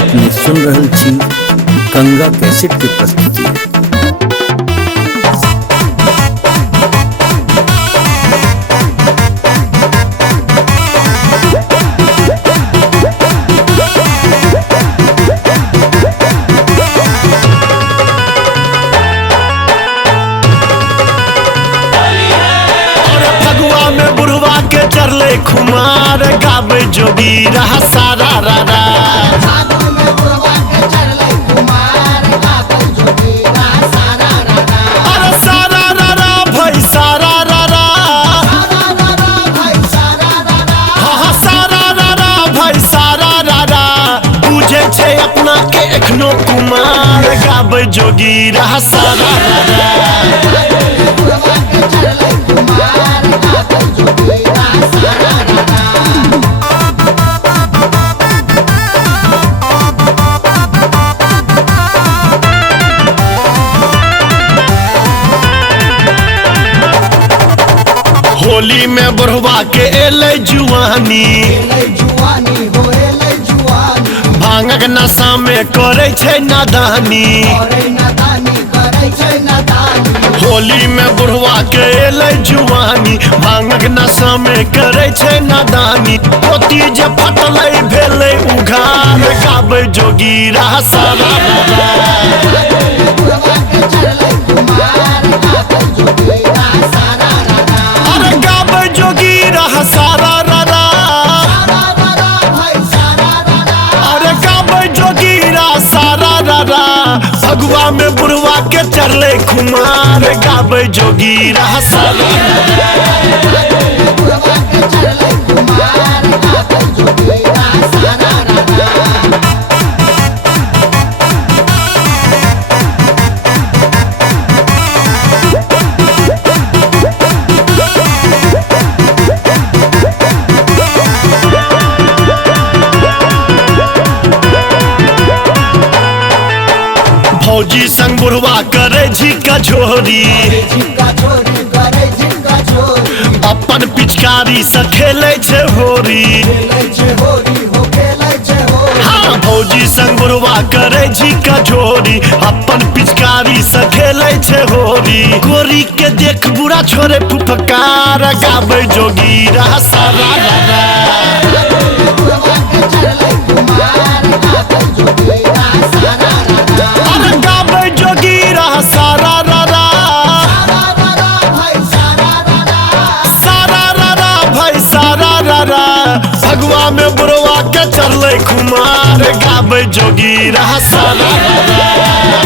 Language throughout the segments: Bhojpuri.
अपने सुन रहल छी गंगा कैसेट के प्रस्तुति। चरले खुमार गावे जोगी रहा सारा रारा अरे सारा रारा भाई सारा रारा हाँ सारा रारा भाई सारा रारा बुझे छे अपना के एखनो कुमार गावे जोगी रहा सारा रारा होली में बुढ़वा के एले जुआनी भांगक नशा में करे छे नादानी होली में बुढ़वा के एले जुआनी भांगक नशा में करे छे नादानी पोती जे फटले भेले उघार गावे जोगी रहा सारा अरे गावे जोगी रहा सारा रारा अरे गावे जोगी रहा सारा रारा भगवा में बुढ़वा के चरले खुमार गावे जोगी रहा सारा फौजी संग बुढ़वा करे झिका झोरी अपन पिचकारी से खेले छे होरी हाँ फौजी संग बुढ़वा करे झिका झोरी अपन पिचकारी से खेले छे होरी गोरी के देख बुरा छोरे फुफकार गावे जोगी रहा सारा अरे गावे जोगी रहा सारा रारा सारा रारा भाई सारा रारा भगवा में बुढ़वा के चरले खुमार गावे जोगी रहा सारा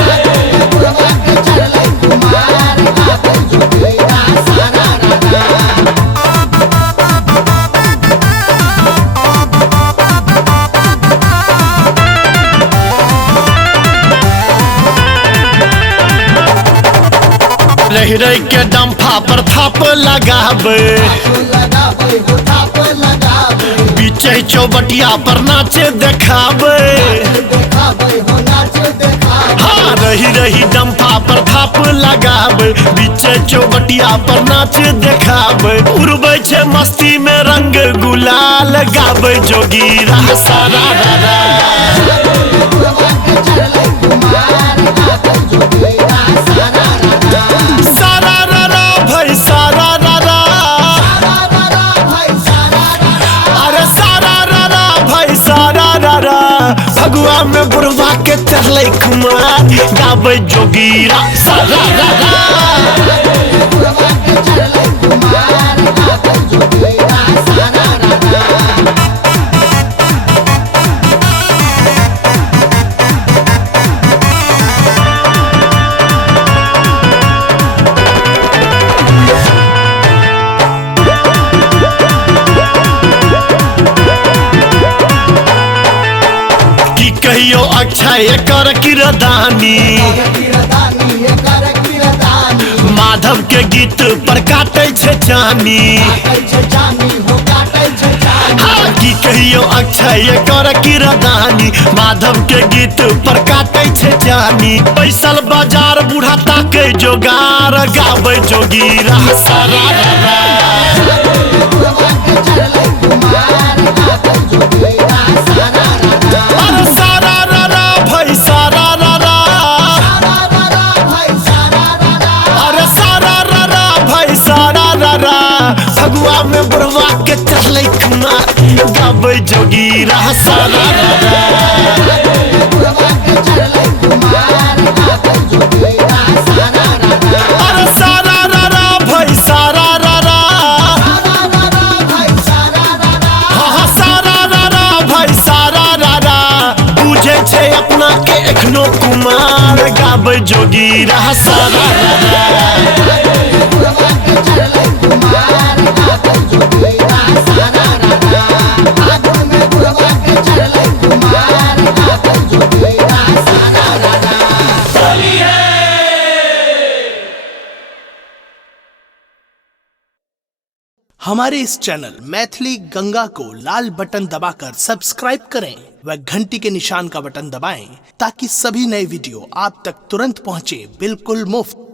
रही रही के डंफा पर थाप लगावे पीछे चौबटिया पर नाचे देखावे हाँ रही रही डंफा पर थाप लगावे पीछे चौबटिया पर नाचे देखावे उड़बै छे मस्ती में रंग गुलाल गावे जोगी रहा सारा सारा रारा भाई सारा रारा अरे सारा रारा भाई सारा रारा भगवा में बुढ़वा के चरले खुमार गावे जोगी रहा सारा रारा कहियो अक्षय कर किरदानी माधव के गीत पर काटे छे चानी हाँ की कहियो अक्षय कर किरदानी माधव के गीत पर काटे छे चानी पैसल बाजार बूढ़ा ताके जोगार गावे जोगी रहा सारा सारा गाबै जोगी रहा सारा अरे सारा रा भाई सारा रा हाँ सारा रा भाई सारा रा बुझे छे अपना के एखनो कुमार गाबै जोगी रहा सारा हमारे इस चैनल मैथिली गंगा को लाल बटन दबाकर सब्सक्राइब करें व घंटी के निशान का बटन दबाएं ताकि सभी नए वीडियो आप तक तुरंत पहुंचे बिल्कुल मुफ्त।